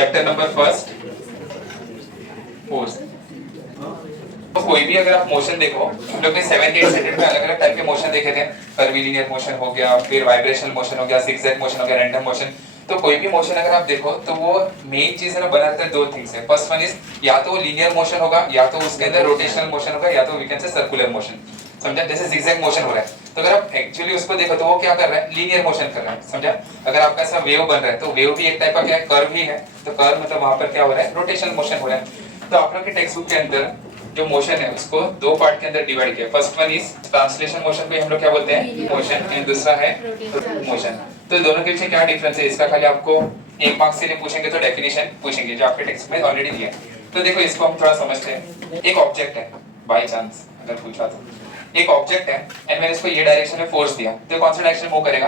Chapter number first force. तो कोई भी अगर आप मोशन देखो, हम लोग ने 7th 8th स्टैंडर्ड में अलग अलग टाइप के मोशन देखे थे। कर्वीलिनियर मोशन हो गया, फिर वाइब्रेशनल मोशन हो गया, जिगजैग मोशन हो गया, रैंडम मोशन। तो कोई भी मोशन अगर आप देखो तो वो मेन चीज है ना बना रहता है दो थिंग्स है। फर्स्ट वन इज या तो वो लीनियर मोशन होगा, या तो उसके अंदर रोटेशनल मोशन होगा, या तो we can say circular motion. समझा? जैसे जिगजैग मोशन हो रहा है तो अगर आप एक्चुअली उसको देखो तो वो क्या कर रहा है, लीनियर मोशन कर रहा है। समझा? अगर आपका ऐसा वेव बन रहा है तो वेव भी एक टाइप का क्या है, कर्व ही है। तो कर्व मतलब वहां पर क्या हो रहा है, रोटेशनल मोशन हो रहा है। तो आप लोग के टेक्स्ट बुक के अंदर जो मोशन है उसको दो पार्ट के अंदर डिवाइड किया। First one is translation motion को हम लोग क्या बोलते हैं, मोशन, एंड दूसरा है मोशन। तो दोनों के बीच क्या डिफरेंस है, इसका खाली आपको 1 मार्क्स के लिए पूछेंगे तो डेफिनेशन पूछेंगे जो आपके टेक्स्ट में ऑलरेडी दिया है। तो देखो इसको हम थोड़ा समझते हैं। एक ऑब्जेक्ट है, बाय चांस अगर पूछा तो एक ऑब्जेक्ट है एंड मैंने इसको ये डायरेक्शन में फोर्स दिया तो कौन सा डायरेक्शन मूव करेगा,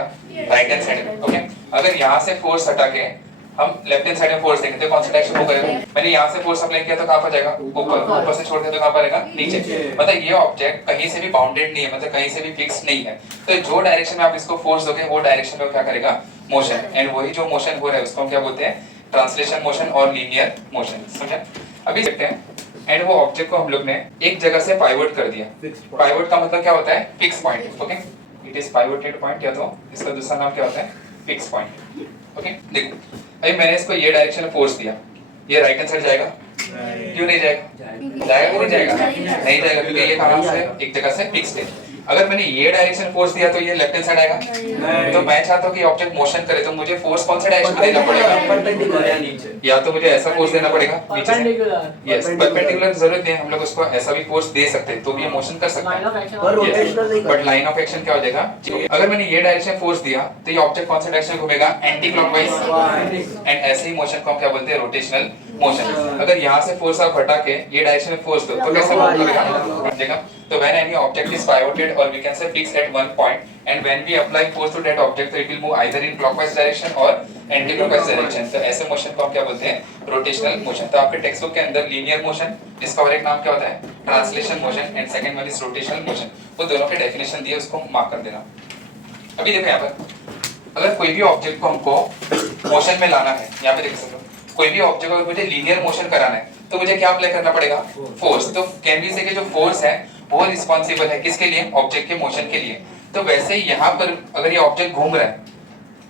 राइट हैंड साइड में। ओके, अगर यहाँ से फोर्स हटा के हम लेफ्ट हैंड साइड में फोर्स देंगे तो कौन सा डायरेक्शन मूव करेगा। मैंने यहाँ से फोर्स अप्लाई किया तो कहाँ पर जाएगा, ऊपर, ऊपर से छोड़ दिया तो कहाँ पर आएगा, नीचे। मतलब ये ऑब्जेक्ट कहीं से भी बाउंडेड नहीं है, मतलब कहीं से भी फिक्स नहीं है। तो जो डायरेक्शन में आप इसको फोर्स दोगे वो डायरेक्शन में क्या करेगा, मोशन। एंड वही जो मोशन हो रहा है उसको हम क्या बोलते हैं, ट्रांसलेशन मोशन और लीनियर मोशन। समझा? अभी देखते हैं। एंड वो ऑब्जेक्ट को हम लोग ने एक जगह से पाइवोट कर दिया। पाइवोट का मतलब क्या होता है, fix point. Okay, it is pivoted point, या तो इसका दूसरा नाम क्या होता है, फिक्स पॉइंट। ओके, देखो अभी मैंने इसको ये डायरेक्शन में फोर्स दिया, ये राइट हैंड साइड जाएगा, क्यों नहीं जाएगा, जाएगा कि नहीं जाएगा, नहीं जाएगा क्योंकि ये कहां से एक जगह से फिक्स्ड है। अगर मैंने ये डायरेक्शन फोर्स दिया तो ये लेफ्ट हैंड साइड आएगा। तो मैं चाहता हूं कि ऑब्जेक्ट मोशन करे तो मुझे फोर्स कौन सा डायरेक्शन में देना पड़ेगा, परपेंडिकुलर या नीचे, या तो मुझे ऐसा फोर्स देना पड़ेगा नीचे से। यस, परपेंडिकुलर जरूरत नहीं है, हम लोग उसको ऐसा भी फोर्स दे सकते हैं तो भी ये मोशन कर सकता है। बट लाइन ऑफ एक्शन क्या हो जाएगा, अगर मैंने ये डायरेक्शन फोर्स दिया तो ये ऑब्जेक्ट कौन सा डायरेक्शन घूमेगा, एंटी क्लॉकवाइज। एंड ऐसे ही मोशन को हम क्या बोलते हैं, रोटेशनल मोशन। अगर यहाँ से फोर्स आप हटा के ये डायरेक्शन में फोर्स दो तो कैसे मूव करेगा, देखा? तो when any object is pivoted or we can say fixed at one point and when we apply force to that object so it will move either in clockwise direction or anti-clockwise direction। तो ऐसे motion को हम क्या बोलते हैं, rotational motion. तो आपके text book के अंदर लीनियर मोशन, इसका और एक नाम क्या होता है, translation motion, and second one is rotational motion. वो दोनों के डेफिनेशन दिए, उसको मार्क कर देना। अभी देखो यहाँ पर अगर कोई भी ऑब्जेक्ट को हमको मोशन में लाना है, यहाँ पे देख सकते हो कोई भी ऑब्जेक्ट को मुझे लीनियर मोशन कराना है तो मुझे क्या अप्लाई करना पड़ेगा, फोर्स। तो कैन बी से कि जो फोर्स है वो रिस्पॉन्सिबल है किसके लिए, ऑब्जेक्ट के मोशन के लिए। तो वैसे ही यहाँ पर अगर ये ऑब्जेक्ट घूम रहा है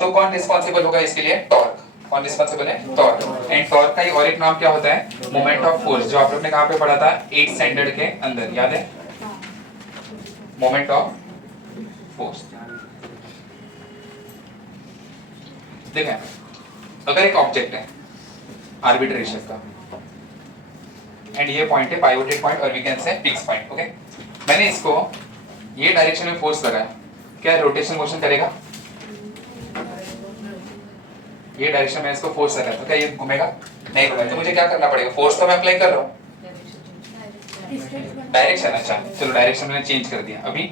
तो कौन रिस्पॉन्सिबल होगा इसके लिए, टॉर्क। कौन रिस्पॉन्सिबल है, टॉर्क। एंड टॉर्क का ही और एक नाम क्या होता है, मोमेंट ऑफ फोर्स, जो आप लोग ने कहाँ पे पढ़ा था 8th स्टैंडर्ड के अंदर, याद है, मोमेंट ऑफ फोर्स। देखें अगर एक ऑब्जेक्ट है आर्बिट्रेरी शेप का एंड ये पॉइंट है पाइवोटेड पॉइंट और we can say fix point. Okay, मैंने इसको ये डायरेक्शन में फोर्स लगाया, क्या रोटेशन मोशन करेगा, ये डायरेक्शन में इसको फोर्स लगाया तो क्या ये घूमेगा, नहीं घूमेगा। तो मुझे क्या करना पड़ेगा, फोर्स तो मैं अप्लाई कर रहा हूँ, डायरेक्शन, अच्छा चलो डायरेक्शन मैंने चेंज कर दिया, अभी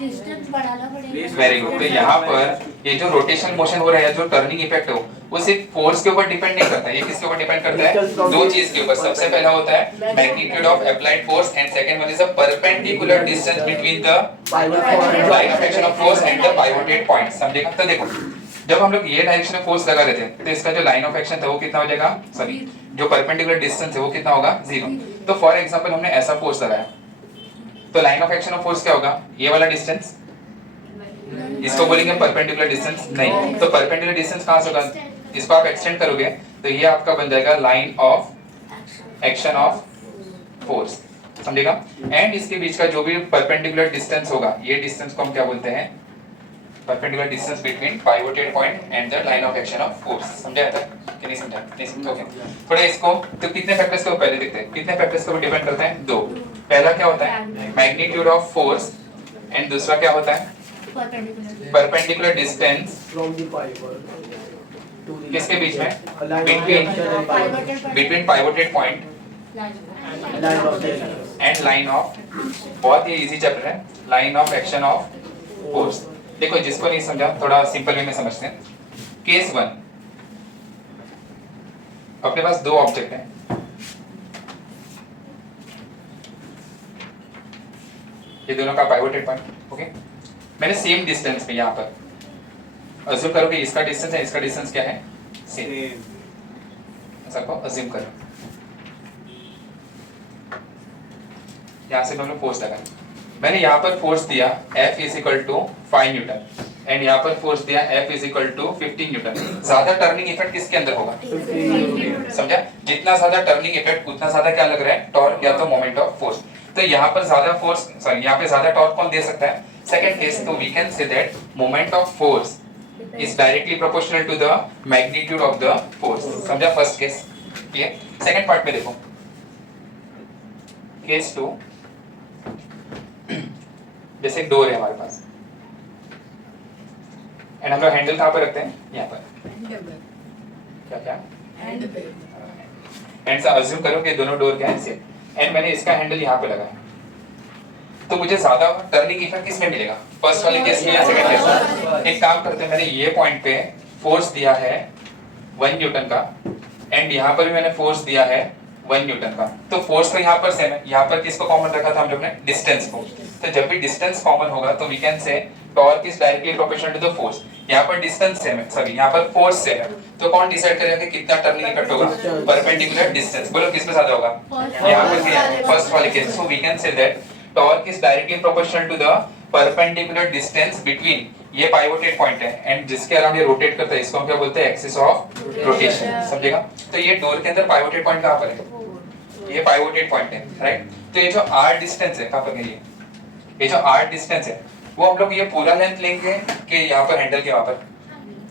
डिस्टेंस बढ़ाना पड़ेगा। Very good. तो यहाँ पर ये जो रोटेशन मोशन हो रहा है, जो टर्निंग इफेक्ट हो, वो सिर्फ फोर्स के ऊपर डिपेंड नहीं करता है। ये किसके ऊपर डिपेंड करता है, दो चीज के ऊपर। सबसे पहला होता है magnitude of applied force and second one is the perpendicular distance between the line of action of force and the pivoted point. समझेगा? तो देखो जब हम लोग ये डायरेक्शन में फोर्स लगा रहे थे तो इसका जो लाइन ऑफ एक्शन था वो कितना हो जाएगा, सॉरी जो परपेंडिकुलर डिस्टेंस है वो कितना होगा, 0। तो फॉर एग्जांपल हमने ऐसा फोर्स लगाया तो line of action of force क्या होगा, ये वाला डिस्टेंस, इसको बोलेंगे परपेंडिकुलर डिस्टेंस, नहीं। तो परपेंडिकुलर डिस्टेंस कहां से होगा, इसको आप एक्सटेंड करोगे तो ये आपका बन जाएगा line of action of force. समझेगा? एंड इसके बीच का जो भी परपेंडिकुलर डिस्टेंस होगा, ये डिस्टेंस को हम क्या बोलते हैं, perpendicular distance between pivoted point and the line of action of force. समझा था कि नहीं समझा, नहीं समझा? ओके, थोड़ा इसको तो कितने फैक्टर्स को पहले देखते हैं, कितने फैक्टर्स को डिपेंड करते हैं, दो। पहला क्या होता है, मैग्नीट्यूड ऑफ फोर्स, एंड दूसरा क्या होता है, perpendicular distance from the fiber to the किसके बीच में, line between pivoted point line of action. And line of, बहुत ही इजी चैप्टर है, line of action of force. देखो जिसको नहीं समझा थोड़ा सिंपल वे में समझते हैं। केस 1, अपने पास दो ऑब्जेक्ट हैं, ये दोनों का पाइवोटेड पॉइंट। ओके, मैंने सेम डिस्टेंस पे यहाँ पर अज्यूम करो कि इसका डिस्टेंस है, इसका डिस्टेंस क्या है, सेम। सबको अज्यूम करो, यहाँ से हमने फोर्स लगा, मैंने यहाँ पर फोर्स दिया F is equal to 5 newton and यहाँ पर फोर्स दिया F is equal to 15 newton. ज्यादा टर्निंग इफेक्ट किसके अंदर होगा? समझा? जितना ज्यादा टर्निंग इफेक्ट उतना ज्यादा क्या लग रहा है? टॉर्क या तो मोमेंट ऑफ फोर्स। तो यहाँ पर ज्यादा फोर्स, सॉरी यहाँ पे ज्यादा टॉर्क कौन दे सकता है? सेकंड केस, तो we can say that moment of force is directly proportional to the magnitude of the force। समझा फर्स्ट केस? ये सेकंड पार्ट में देखो, केस 2, जैसे एक डोर है हमारे पास एंड हम लोग हैंडल कहाँ पर रखते हैं? यहाँ पर। क्या क्या? एंड से अज्यूम करो कि दोनों डोर क्या है सेम, एंड मैंने इसका हैंडल यहाँ पे लगाया, तो मुझे ज्यादा टर्निंग इफेक्ट किसमें मिलेगा? फर्स्ट वाले केस में या सेकंड केस में? एक काम करते हैं, मैंने ये पॉइंट पे फोर्स दिया है 1 न्यूटन का एंड यहाँ पर भी मैंने फोर्स दिया है 1 न्यूटन का, तो फोर्स तो यहाँ पर सेम है। यहाँ पर किसको कॉमन रखा था हम लोग ने? डिस्टेंस को। तो जब भी डिस्टेंस कॉमन होगा तो we can say torque is directly proportional to the force. यहाँ पर डिस्टेंस सेम है, सॉरी यहाँ पर फोर्स सेम है, तो कौन डिसाइड करेगा कि कितना टर्निंग इफेक्ट होगा? Perpendicular distance. बोलो किसमें ज्यादा होगा? यहाँ पर फर्स्ट वाले case. So we can say that torque is directly proportional to the perpendicular distance between, ये पाइवोटेड पॉइंट है एंड जिसके अराउंड ये रोटेट करता है, इसको हम क्या बोलते हैं? Axis of rotation. समझेगा? तो ये डोर के अंदर पाइवोटेड पॉइंट कहाँ पर है? ये पाइवोटेड पॉइंट है, राइट? तो ये जो r डिस्टेंस है कहाँ पर है? ये जो r डिस्टेंस है वो हम लोग ये पूरा लेंथ लेंगे कि यहाँ पर हैंडल के वहाँ पर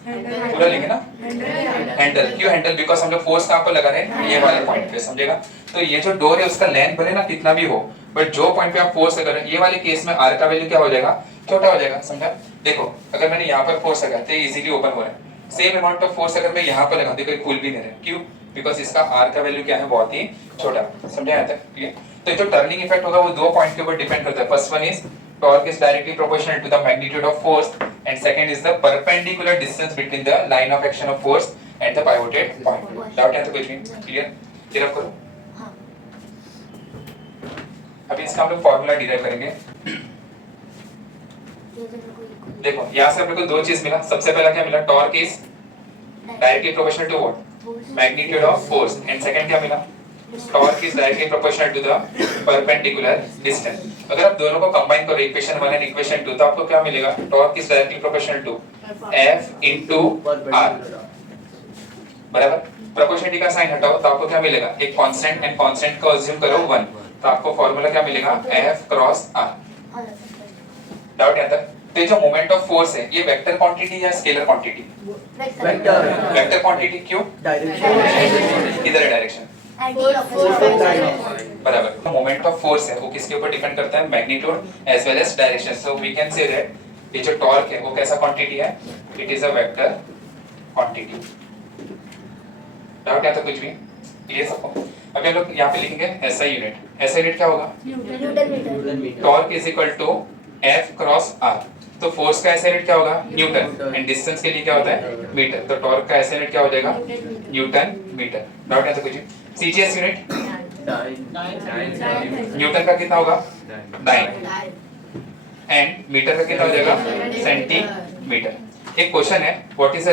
पूरा लेंगे ना? हैंडल। क्यों हैंडल? बिकॉज हम लोग फोर्स कहाँ पर लगा रहे हैं? ये वाले पॉइंट पे। समझेगा? तो ये जो डोर है उसका लेंथ भले ना कितना भी हो, बट जो पॉइंट पे आप फोर्स लगा रहे हैं, ये वाले केस में r का वैल्यू क्या हो जाएगा? छोटा हो जाएगा। समझा? देखो अगर मैंने यहाँ पर फोर्स लगाया तो इजीली ओपन हो रहा है। सेम अमाउंट ऑफ फोर्स अगर मैं यहाँ पर लगा, देखो खुल भी नहीं रहा। क्यों? बिकॉज इसका r का वैल्यू क्या है? बहुत ही छोटा। समझा यहाँ तक? क्लियर? तो जो टर्निंग इफेक्ट होगा वो दो पॉइंट के ऊपर डिपेंड करता है। First one is torque is directly proportional to the magnitude of force and second is the perpendicular distance between the line of action of force and the pivoted point। Doubt है तो कुछ नहीं? Clear? Clear करो। अभी इसका हम लोग formula derive करेंगे। देखो यहाँ से हम लोग को दो चीज मिला। सबसे पहला क्या मिला? Torque is directly proportional to what? Magnitude of force. And second क्या मिला? Torque is directly proportional to the perpendicular distance. अगर आप दोनों को कंबाइन करो, इक्वेशन 1 एंड इक्वेशन 2, तो आपको क्या मिलेगा? Torque is directly proportional to F into R। बराबर? प्रोपोर्शनलिटी का साइन हटाओ तो आपको क्या मिलेगा? एक कांस्टेंट, एंड कांस्टेंट को अज्यूम करो 1, तो आपको फार्मूला क्या मिलेगा? F cross R। डाउट यहाँ तक? तो जो मोमेंट ऑफ फोर्स है ये वेक्टर क्वांटिटी या स्केलर क्वांटिटी? Vector quantity. क्यों? डायरेक्शन। किधर है डायरेक्शन? बराबर। मोमेंट ऑफ फोर्स है वो किसके ऊपर डिपेंड करता है? Magnitude as well as direction. So we can say that ये जो टॉर्क है वो कैसा क्वांटिटी है? It is a vector quantity. Doubt है तो कुछ भी? क्लियर सबको? अभी हम लोग यहाँ पे लिखेंगे एसआई यूनिट। एसआई यूनिट क्या होगा? Torque is equal to F cross R। तो फोर्स का एसआई यूनिट क्या होगा? न्यूटन। एंड डिस्टेंस के लिए क्या होता है? मीटर। तो टॉर्क का एसआई यूनिट क्या हो जाएगा? Newton metre. डाउट है तो कुछ? सीजीएस यूनिट न्यूटन का कितना होगा? डाइन। एंड मीटर का कितना हो जाएगा? सेंटीमीटर। एक क्वेश्चन है, what is the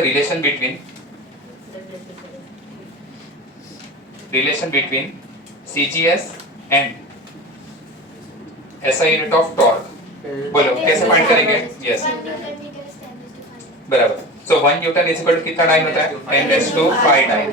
relation between CGS and SI unit of torque? बोलो कैसे फाइंड करेंगे? यस बराबर। सो 1 न्यूटन इज इक्वल टू कितना डाइन होता है? 10⁵ dine.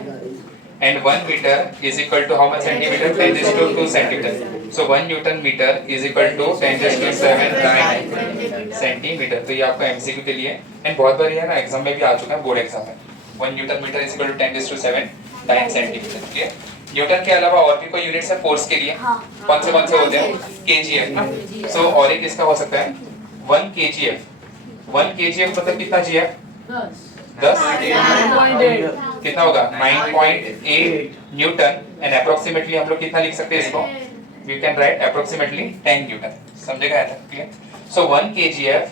And 1 meter is equal to how much centimeter? 10⁵2 centimeter. So 1 Newton meter is equal to 10⁵7 9 centimeter। तो ये आपका MCQ के लिए एंड बहुत बार है ना एग्जाम में भी आ चुका है, बोर्ड एग्जाम में। 1 Newton meter is equal to 10⁵7 9 centimeter। ठीक है? न्यूटन के अलावा और भी कोई यूनिट्स है फोर्स के लिए? कौन से होते हैं? kgf ना। सो और एक इसका हो सकता है 1 kgf। 1 kgf मतलब कितना gf? 10 कितना होगा? 9.8 न्यूटन। एंड अप्रोक्सीमेटली हम लोग कितना लिख सकते हैं इसको? We can write approximately 10 newton. समझेगा यहाँ तक? Clear? So 1 kgf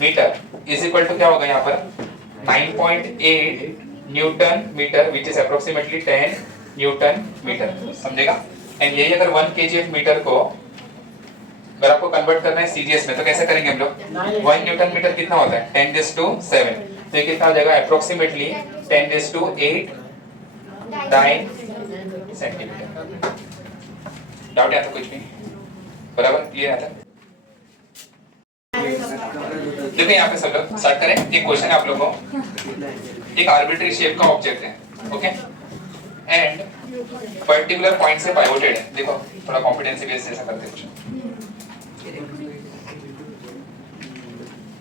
metre is equal to क्या होगा यहाँ पर? 9.8 newton metre which is approximately 10 newton metre. समझेगा? एंड यही अगर 1 kgf मीटर को अगर आपको कन्वर्ट करना है सीजीएस में तो कैसे करेंगे हम लोग? 1 न्यूटन मीटर कितना होता है? 10⁷7। तो ये कितना हो जाएगा? Approximately 10⁸8 2.5 centimetre. डाउट या तो कुछ भी बराबर ये आता। देखो यहाँ पे सब लोग स्टार्ट करें। एक क्वेश्चन है आप लोगों को, एक आर्बिट्री शेप का ऑब्जेक्ट है, ओके, एंड पर्टिकुलर पॉइंट से पाइवोटेड है। देखो थोड़ा कॉम्पिटेंसी बेस जैसा करते हैं कुछ।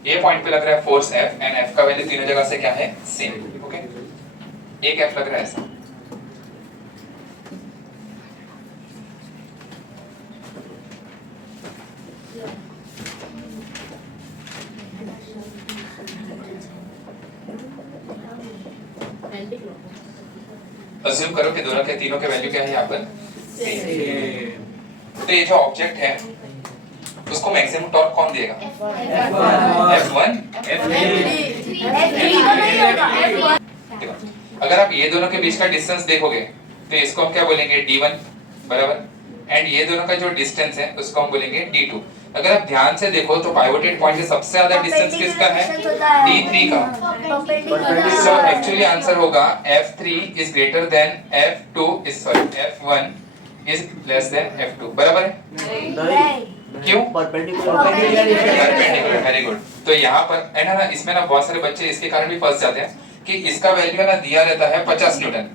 ये पॉइंट पे लग रहा है फोर्स F एंड F का वैल्यू तीनों जगह से क्या है, सेम, ओके। एक F लग रहा है ऐसा, अज्यूम करो कि दोनों के तीनों के वैल्यू क्या है यहाँ पर, सेम। तो ये जो ऑब्जेक्ट है उसको मैक्सिमम टॉर्क कौन देगा, F1 देखो, अगर आप ये दोनों के बीच का डिस्टेंस देखोगे तो इसको हम क्या बोलेंगे, D1 बराबर, एंड ये दोनों का जो डिस्टेंस है उसको हम बोलेंगे D2। अगर आप ध्यान से देखो तो पाइवोटेड पॉइंट से सबसे ज्यादा डिस्टेंस किसका है, D3 का। सो एक्चुअली आंसर होगा F3 is greater than F2 is sorry F1 is less than F2, बराबर है? क्यों? Perpendicular, very good. तो यहाँ पर है ना, इसमें ना बहुत सारे बच्चे इसके कारण भी फंस जाते हैं कि इसका वैल्यू ना दिया रहता है 50 न्यूटन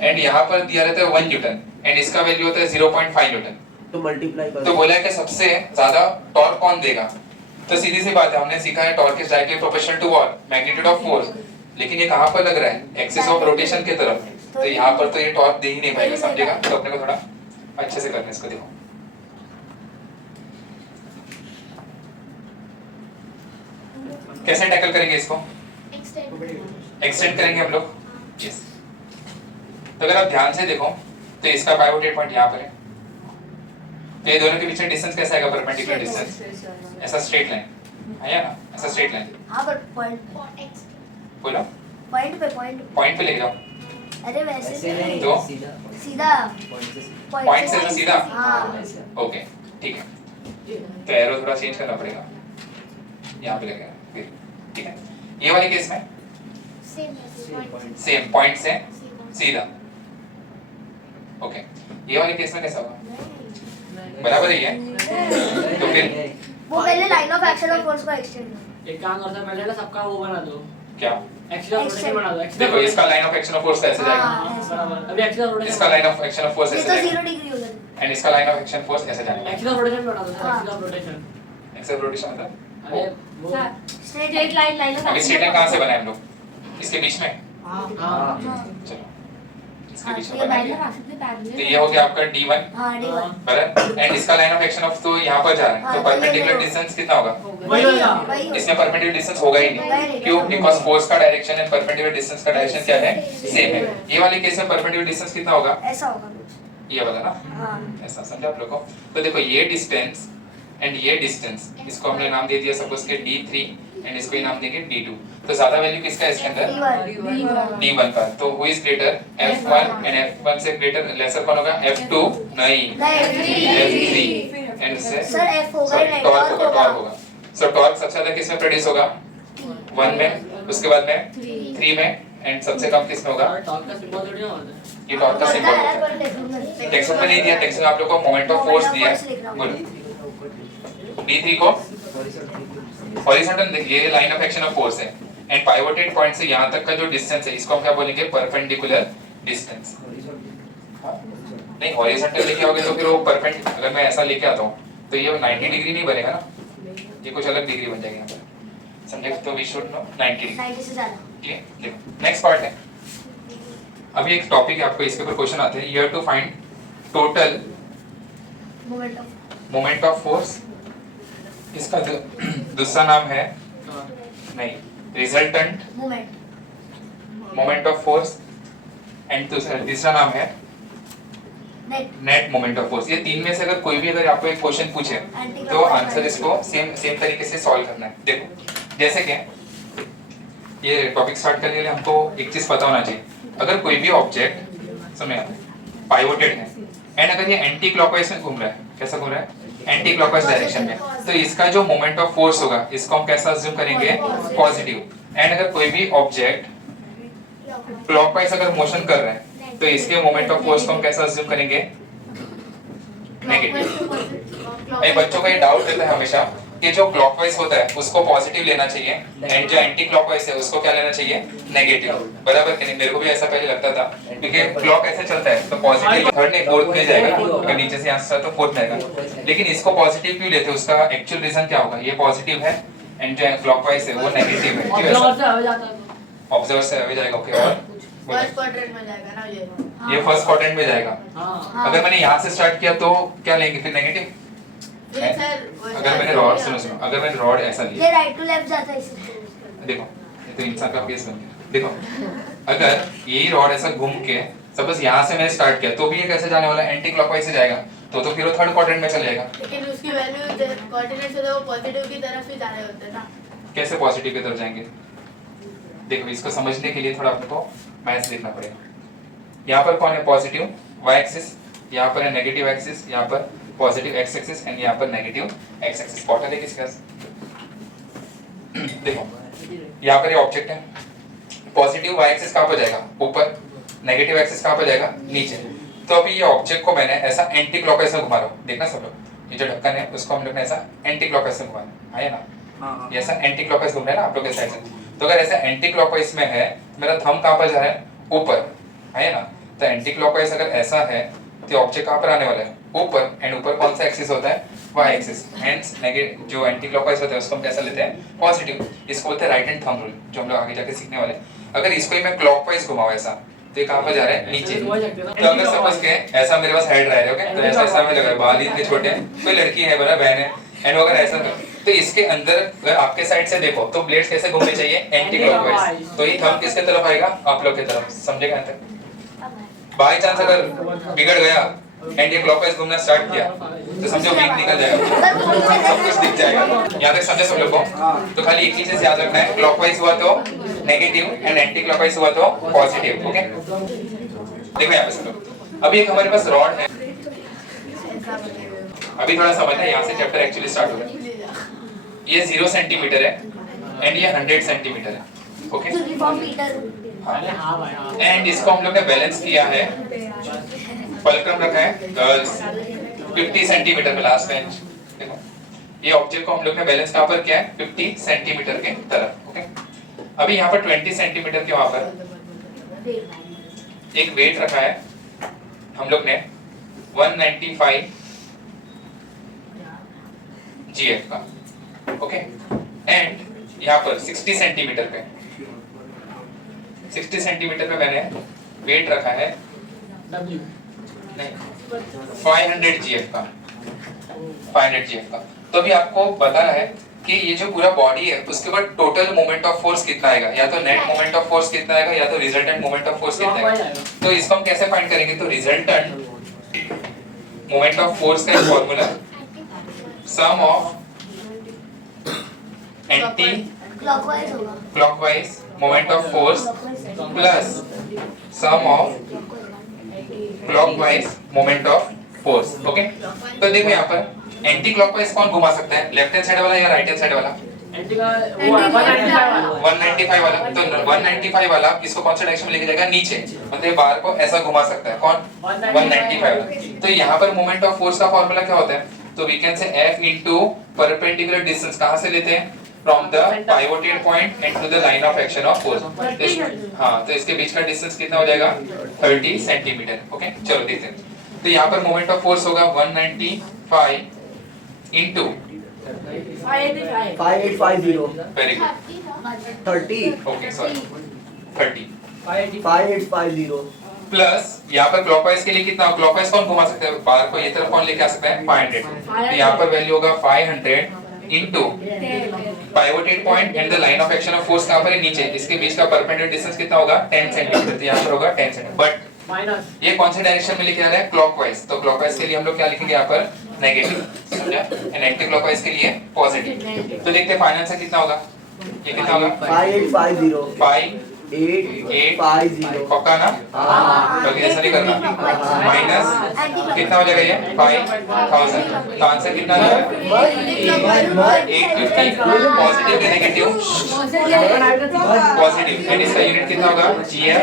एंड यहाँ पर दिया रहता है 1 न्यूटन एंड इसका वैल्यू होता है 0.5 न्यूटन। तो मल्टीप्लाई कर, तो बोला है कि सबसे ज्यादा टॉर्क कौन देगा। तो सीधी सी बात है, हमने सीखा है torque is directly proportional to what, magnitude of force. लेकिन ये कहाँ पर लग रहा है, एक्सिस ऑफ रोटेशन की तरफ। तो यहाँ पर तो ये टॉर्क दे ही नहीं पाएगा, समझेगा? तो अपने को थोड़ा अच्छे से करना है इसको। देखो कैसे टैकल करेंगे इसको, एक्सटेंड करेंगे हम लोग, यस। तो अगर आप ध्यान से देखो तो इसका पाइवोटेड पॉइंट यहाँ पर है, तो ये दोनों के बीच में डिस्टेंस कैसा आएगा, परपेंडिकुलर डिस्टेंस, ऐसा स्ट्रेट लाइन है ना, ऐसा स्ट्रेट लाइन। हां पर पॉइंट बोलो पॉइंट पे लेके जाओ। अरे वैसे नहीं, तो सीधा पॉइंट से तो सीधा, हां ओके ठीक है। तो एरो थोड़ा चेंज करना पड़ेगा, यहाँ पे लेके फिर, ठीक है। ये वाले केस में सेम पॉइंट से सीधा, ओके। ये वाले केस में कैसा होगा, बराबर ही है। तो फिर वो पहले लाइन ऑफ एक्शन और फोर्स को एक्सटेंड एक काम करते हैं, पहले ना सबका वो बना दो, क्या, एक्सिस ऑफ रोटेशन बना दो। देखो इसका line of action of force कैसे जाएगा, बराबर, अभी एक्सिस ऑफ रोटेशन, इसका line of action of force ये ऐसे तो जाएगा 0 डिग्री हो जाएगा एंड इसका लाइन ऑफ एक्शन फोर्स ऐसे जाएगा। एक्सिस ऑफ रोटेशन बना दो, axis of rotation. Axis of rotation मतलब अरे वो स्ट्रेट लाइन ऑफ अभी स्ट्रेट लाइन कहाँ से बनाए हम लोग, इसके बीच में, हां चलो इसके हां बीच में ये बनाएंगे। लाइन ऑफ एक्शन पैरेलल, तो ये हो गया आपका D1 हां D1 बराबर, एंड इसका लाइन ऑफ एक्शन ऑफ तो यहाँ पर जा रहा है, तो हाँ, परपेंडिकुलर तो ये डिस्टेंस कितना होगा, वही होगा। वही इसमें परपेंडिकुलर डिस्टेंस होगा ही नहीं, क्यों, बिकॉज़ फोर्स का डायरेक्शन एंड परपेंडिकुलर डिस्टेंस का डायरेक्शन क्या है, सेम है। ये वाले केस में परपेंडिकुलर डिस्टेंस कितना होगा, ऐसा होगा कुछ, ये वाला ना, हां ऐसा समझा आप लोगों को। तो देखो ये डिस्टेंस एंड ये डिस्टेंस, इसको हमने नाम दे दिया सपोज के D3 एंड इसको ही नाम देंगे D2। तो ज्यादा वैल्यू किसका है इसके अंदर, D1 का। तो who is greater, F1 and F1 से ग्रेटर लेसर कौन होगा, F2 नहीं, F3 एंड इससे सर F होगा ही नहीं, टॉर्क टॉर्क होगा, होगा। सो टॉर्क सबसे ज्यादा किसमें प्रोड्यूस होगा, 1 में, उसके बाद में 3 में एंड सबसे कम किसमें होगा, टॉर्क का सिंबल थोड़ी ना होता है। ये टॉर्क का सिंबल होता है। टेक्स्ट में नहीं दिया, टेक्स्ट में आप लोग को मोमेंट ऑफ फोर्स दिया है, बोलो D3 को हॉरिजॉन्टल, देखिए ये line of action of force है एंड पाइवोटेड पॉइंट से यहाँ तक का जो डिस्टेंस है इसको हम क्या बोलेंगे, परपेंडिकुलर डिस्टेंस। नहीं हॉरिजॉन्टल लेके आओगे तो फिर वो परपेंडिकुलर, अगर मैं ऐसा लेके आता हूँ तो ये 90 डिग्री नहीं बनेगा ना, ये कुछ अलग डिग्री बन जाएगी यहाँ पर, समझे? तो वी शुड नो 90 डिग्री, 90 से ज्यादा। क्लियर? देखो नेक्स्ट पार्ट है, अभी एक टॉपिक है आपको, इसके ऊपर क्वेश्चन आते हैं। You have to find total moment of force, इसका दूसरा नाम है नहीं resultant moment of force and तीसरा नाम है नेट मोमेंट ऑफ फोर्स। ये तीन में से अगर कोई भी अगर आपको एक क्वेश्चन पूछे तो आंसर इसको सेम तरीके से सॉल्व करना है। देखो जैसे कि ये टॉपिक स्टार्ट करने के लिए हमको एक चीज पता होना चाहिए, अगर कोई भी ऑब्जेक्ट समय पाइवोटेड है एंड अगर ये एंटी क्लॉकवाइज में घूम रहा है, कैसा घूम रहा है, एंटी क्लॉकवाइज डायरेक्शन में, तो इसका जो मोमेंट ऑफ फोर्स होगा इसको हम कैसा अज्यूम करेंगे, पॉजिटिव। एंड अगर कोई भी ऑब्जेक्ट क्लॉकवाइज अगर मोशन कर रहा है तो इसके मोमेंट ऑफ फोर्स को हम कैसा अज्यूम करेंगे? नेगेटिव। ये बच्चों को ये डाउट रहता है हमेशा कि जो क्लॉकवाइज होता है उसको पॉजिटिव लेना चाहिए एंड जो एंटी क्लॉकवाइज है उसको क्या लेना चाहिए? नेगेटिव। बराबर कि नहीं? मेरे को भी ऐसा पहले लगता था क्योंकि क्लॉक ऐसे चलता है तो पॉजिटिव थर्ड नहीं फोर्थ में जाएगा, अगर नीचे से यहाँ से तो फोर्थ में आएगा। लेकिन इसको पॉजिटिव क्यों लेते हैं? उसका एक्चुअल रीजन क्या होगा? ये पॉजिटिव है एंड जो क्लॉकवाइज है वो नेगेटिव है। क्यों ऑब्जर्वर ऐसा? से हो जाता है। ऑब्जर्वर से हो जाएगा। ओके, और फर्स्ट क्वाड्रेंट में जाएगा ना ये फर्स्ट क्वाड्रेंट में जाएगा। हाँ अगर मैंने यहाँ से स्टार्ट किया तो क्या लेंगे फिर? नेगेटिव। फिर सर अगर मैंने रॉड सुनो अगर मैंने रॉड ऐसा लिया, ये राइट टू लेफ्ट जाता है इससे। देखो ये तो इंसान का केस बन गया। देखो अगर यही रॉड ऐसा घूम के सपोज यहाँ से मैंने स्टार्ट किया तो भी ये कैसे जाने वाला है? एंटी क्लॉकवाइज से जाएगा तो फिर वो थर्ड क्वाड्रेंट में चले जाएगा। लेकिन उसकी वैल्यू कोऑर्डिनेट से तो पॉजिटिव की तरफ ही जा रहे होते हैं ना। कैसे पॉजिटिव की तरफ जाएंगे? देखो इसको समझने के लिए थोड़ा आपको मैथ्स देखना पड़ेगा। यहाँ पर कौन है पॉजिटिव? y एक्सिस, यहाँ पर है नेगेटिव एक्सिस, यहाँ पर पॉजिटिव x एक्सिस एंड यहाँ पर नेगेटिव x एक्सिस। बॉटल है किसके पास? देखो यहाँ पर ये ऑब्जेक्ट है, पॉजिटिव y एक्सिस कहाँ पर जाएगा? ऊपर। नेगेटिव एक्सिस कहाँ पर जाएगा? नीचे। तो अभी ये ऑब्जेक्ट को मैंने ऐसा एंटी क्लॉकवाइज में घुमा रहा हूँ। देखना सब लोग, ये जो ढक्कन है उसको हम लोग ने ऐसा एंटी क्लॉकवाइज में घुमाना है ना, ये ऐसा एंटी क्लॉकवाइज घूम रहा है ना आप लोग के साइड से। तो अगर ऐसा एंटी क्लॉकवाइज में है, मेरा थंब कहाँ पर जा रहा है? ऊपर, है ना। तो एंटी क्लॉकवाइज अगर ऐसा है तो ऑब्जेक्ट कहाँ पर आने वाला है? ऊपर। एंड ऊपर कौन सा एक्सिस होता है? y axis. हेंस नेगेटिव जो एंटी क्लॉकवाइज होता है उसको हम कैसा लेते हैं? पॉजिटिव। इसको बोलते हैं राइट हैंड थंब रूल, जो हम लोग आगे जाके सीखने वाले हैं। अगर इसको ही मैं क्लॉकवाइज घुमाऊं ऐसा तो ये कहाँ पर जा रहा है? नीचे। तो अगर सपोज के ऐसा मेरे पास हेड रहा है, ओके, तो ऐसा ऐसा में लगा है, बाल इतने छोटे हैं, कोई लड़की है बड़ा बहन है एंड अगर ऐसा तो इसके अंदर अगर आपके साइड से देखो तो ब्लेड्स कैसे घूमने चाहिए? Anti clockwise. तो ये थंब किसके तरफ आएगा? आप लोग की तरफ। समझेगा यहाँ तक? बाय चांस अगर बिगड़ गया एंड ये क्लॉकवाइज घूमना स्टार्ट किया तो समझो वीक निकल जाएगा, सब कुछ दिख जाएगा। यहाँ तक समझे सब लोग को? तो खाली एक चीज याद रखना है, क्लॉकवाइज हुआ तो नेगेटिव एंड एंटी क्लॉकवाइज हुआ तो पॉजिटिव। ओके, देखो यहाँ पे सब लोग, अभी एक हमारे पास रॉड है। अभी थोड़ा समझना है, यहाँ से चैप्टर एक्चुअली स्टार्ट होगा। ये 0 सेंटीमीटर है एंड ये 100 सेंटीमीटर है। ओके, हाँ भाई हाँ। एंड इसको हम लोग ने बैलेंस किया है, फलक्रम रखा है 50 सेंटीमीटर पे लास्ट बेंच। देखो ये ऑब्जेक्ट को हम लोग ने बैलेंस कहाँ पर किया है? 50 सेंटीमीटर के तरफ। ओके, अभी यहाँ पर 20 सेंटीमीटर के वहां पर एक वेट रखा है हम लोग ने 195 GF का। ओके, एंड यहाँ पर 60 सेंटीमीटर पे 60 सेंटीमीटर पे मैंने वेट रखा है W नहीं 500 GF का, 500 GF का। तो अभी आपको बताना है कि ये जो पूरा बॉडी है उसके ऊपर टोटल मोमेंट ऑफ फोर्स कितना आएगा, या तो नेट मोमेंट ऑफ फोर्स कितना आएगा या तो रिजल्टेंट मोमेंट ऑफ फोर्स कितना आएगा। तो इसको हम कैसे फाइंड करेंगे? तो रिजल्टेंट मोमेंट ऑफ फोर्स का formula sum of anti clockwise होगा। Clockwise moment of force plus sum of clockwise moment of force. Okay, तो देखो यहाँ पर एंटी क्लॉकवाइज कौन घुमा सकता है? लेफ्ट हैंड साइड वाला या राइट हैंड साइड वाला? एंटी का वो 195 वाला। 195 वाला। तो 195 वाला इसको कौन सा डायरेक्शन में लेके जाएगा? नीचे। मतलब बार को ऐसा घुमा सकता है कौन? 195 वाला। तो यहाँ पर मोमेंट ऑफ फोर्स का फॉर्मूला क्या होता है? तो we can say F into perpendicular distance. कहाँ से लेते हैं? From the pivoted point and to the line of action of force। हाँ, तो इसके बीच का डिस्टेंस कितना हो जाएगा? 30 सेंटीमीटर। ओके, चलो देखते हैं। तो यहाँ पर मोमेंट ऑफ फोर्स होगा 195 into 5850 very good 30 okay sorry 30 5850 plus यहाँ पर क्लॉकवाइज के लिए कितना? क्लॉकवाइज कौन घुमा सकता है? बार को ये तरफ कौन लेके आ सकता है? 500। तो यहाँ पर वैल्यू होगा 500 into pivoted point and the line of action of force कहाँ पर है? नीचे। इसके बीच का परपेंडिकुलर डिस्टेंस कितना होगा? 10 सेंटीमीटर। तो यहाँ पर होगा 10 सेंटीमीटर। बट माइनस ये कौन से डायरेक्शन में लिखे जा रहा है? क्लॉकवाइज। तो क्लॉकवाइज के लिए हम लोग क्या लिखेंगे यहाँ पर? नेगेटिव। समझा? एंड एंटी क्लॉकवाइज के लिए पॉजिटिव। तो देखते हैं फाइनल आंसर कितना होगा? ये कितना होगा? 5850 5 850 पक्का ना? हाँ बल्कि ऐसा नहीं करना, माइनस कितना हो जाएगा ये 5000, तो आंसर कितना आ रहा है 850 पॉजिटिव के नेगेटिव पॉजिटिव, एंड इसका यूनिट कितना होगा जीएफ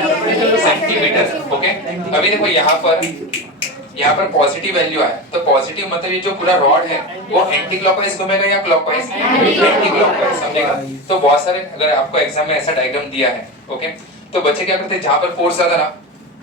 सेंटीमीटर। ओके, अभी देखो यहाँ पर पॉजिटिव वैल्यू आया, तो पॉजिटिव मतलब ये जो पूरा रॉड है वो एंटी क्लॉकवाइज घूमेगा या क्लॉकवाइज? एंटी क्लॉकवाइज, समझेगा? तो बहुत सारे अगर आपको एग्जाम में ऐसा डायग्राम दिया है, ओके, तो बच्चे क्या करते हैं जहाँ पर फोर्स ज्यादा ना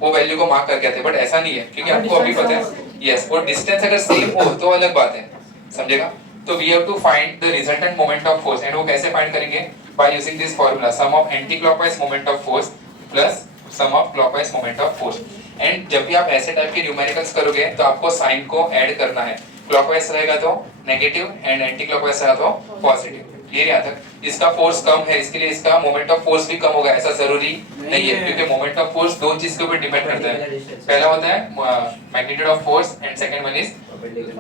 वो वैल्यू को मार्क करके आते हैं, बट ऐसा नहीं है क्योंकि आपको अभी पता है यस, और डिस्टेंस अगर सेम हो तो अलग बात है, समझेगा? तो we have to find the resultant moment of force, and वो कैसे फाइंड करेंगे? By using this formula, sum of anti clockwise moment of force plus sum of clockwise moment of force. And जब भी आप ऐसे टाइप के numericals करोगे तो आपको साइन को ऐड करना है, क्लॉकवाइज रहेगा तो नेगेटिव एंड एंटी क्लॉकवाइज रहेगा तो पॉजिटिव। क्लियर यहाँ तक? इसका फोर्स कम है इसके लिए इसका मोमेंट ऑफ फोर्स भी कम होगा, ऐसा जरूरी नहीं है, क्योंकि मोमेंट ऑफ फोर्स दो चीज के ऊपर डिपेंड करता है। पहला होता है magnitude of force and second one is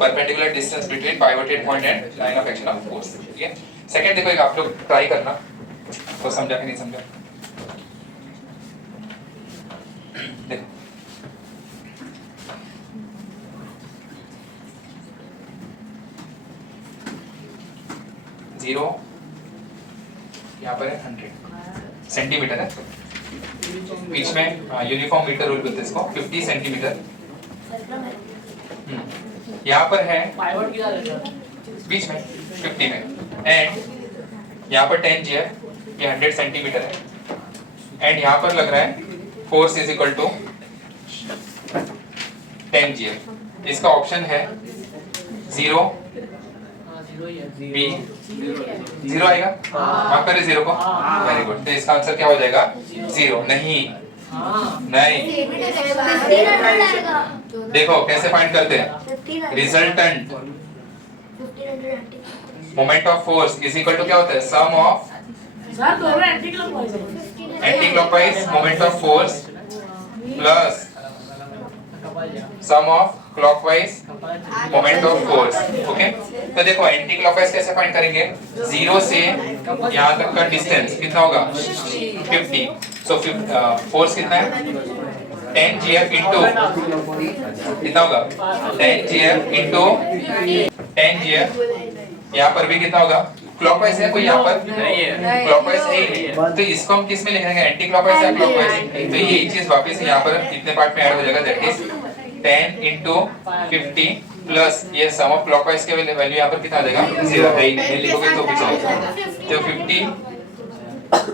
perpendicular distance between pivoted point and line of action of force. ठीक है, सेकंड देखो, एक आप लोग ट्राई करना तो समझा कि नहीं समझा। देखो जीरो यहाँ पर है 100 सेंटीमीटर है, बीच में यूनिफॉर्म मीटर रूल बोलते हैं इसको, 50 सेंटीमीटर। यहाँ पर है बीच में 50 में, एंड यहाँ पर 10 GF, ये 100 सेंटीमीटर है, एंड यहाँ पर लग रहा है force is equal to 10 GF। इसका ऑप्शन है 0 बी, 0 आएगा, मार्क करें 0 को, वेरी गुड। तो इसका आंसर क्या हो जाएगा 0, नहीं नहीं। देखो कैसे फाइंड करते हैं, resultant moment of force is equal to क्या होता है, sum of anti clockwise moment of force plus sum of clockwise moment of force. Okay, तो देखो एंटी क्लॉकवाइज कैसे फाइंड करेंगे, 0 से यहाँ तक का डिस्टेंस कितना होगा 50, सो फोर्स कितना है 10 GF इंटू कितना होगा 10 GF इंटू 10 GF, यहाँ पर भी कितना होगा, क्लॉकवाइज है कोई यहाँ पर क्लॉकवाइज है ही नहीं, तो इसको हम किस में लिखेंगे, एंटी क्लॉकवाइज या क्लॉकवाइज? तो यही चीज वापस यहाँ पर कितने पार्ट में ऐड हो जाएगा, दैट इज 10 इंटू 50 प्लस ये सम ऑफ क्लॉकवाइज के वैल्यू यहाँ पर कितना आ जाएगा 0 है ही नहीं, लिखोगे तो भी चलेगा। तो 50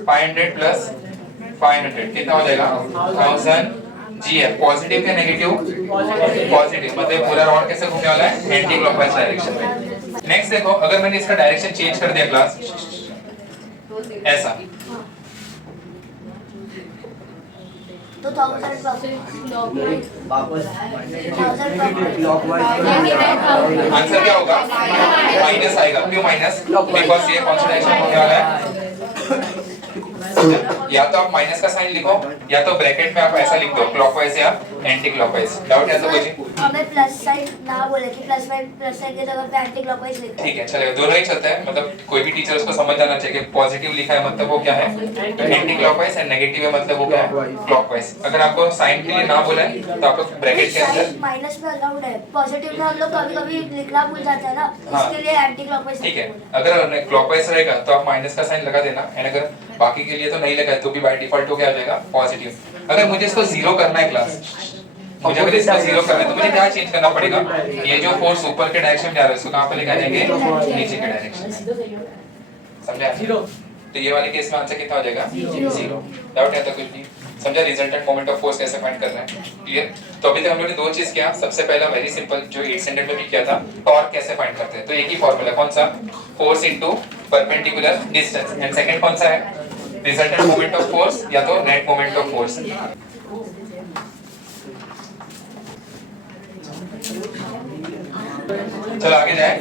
500 प्लस 500 कितना हो जाएगा 1000 GF। पॉजिटिव क्या नेगेटिव? पॉजिटिव, मतलब पूरा रॉड कैसे घूमने वाला है, एंटी क्लॉकवाइज डायरेक्शन में। नेक्स्ट देखो, अगर मैंने इसका डायरेक्शन चेंज कर दिया क्लास ऐसा, तो 1000 वापस आंसर क्या होगा, माइनस आएगा। क्यों माइनस? बिकॉज ये कौन सा डायरेक्शन होने वाला है, या तो आप माइनस का साइन लिखो या तो ब्रैकेट में आप ऐसा लिख दो क्लॉकवाइज या एंटी क्लॉकवाइज। डाउट है तो कोई? हमें प्लस साइन ना बोले कि प्लस साइन के जगह पे एंटी क्लॉकवाइज लिखो। ठीक है, चलेगा, दोनों ही चलता है, मतलब कोई भी टीचर उसको समझ जाना चाहिए कि पॉजिटिव लिखा है मतलब वो क्या है एंटी क्लॉकवाइज, एंड नेगेटिव है मतलब वो क्या है क्लॉकवाइज। अगर आपको साइन के लिए ना बोला है तो आप लोग ब्रैकेट के अंदर माइनस में अलाउड है, पॉजिटिव में हम लोग कभी-कभी लिखना भूल जाते हैं ना, इसके लिए एंटी क्लॉकवाइज। ठीक है, अगर क्लॉकवाइज रहेगा तो आप माइनस का साइन लगा देना, एंड अगर बाकी के लिए तो नहीं लगा तो भी बाय डिफॉल्ट हो क्या आ जाएगा पॉजिटिव। अगर मुझे इसको 0 करना है क्लास, मुझे अगर इसको 0 करना है तो मुझे क्या चेंज करना पड़ेगा, ये जो फोर्स ऊपर के डायरेक्शन में जा रहा है उसको कहां पे लेके जाएंगे, नीचे के डायरेक्शन में। समझा? 0। तो ये वाले केस में आंसर कितना हो जाएगा 0। डाउट है तो कुछ नहीं समझा? रिजल्टेंट मोमेंट ऑफ फोर्स कैसे फाइंड करना है, क्लियर? तो अभी तक हम लोगों ने दो चीज किया। सबसे पहला वेरी सिंपल जो 8th स्टैंडर्ड में भी किया था, टॉर्क कैसे फाइंड करते हैं, तो एक ही फार्मूला कौन सा, force into perpendicular distance, and second कौन सा है, रिजल्टेंट मोमेंट ऑफ फोर्स या तो नेट मोमेंट ऑफ फोर्स। चलो आगे जाए।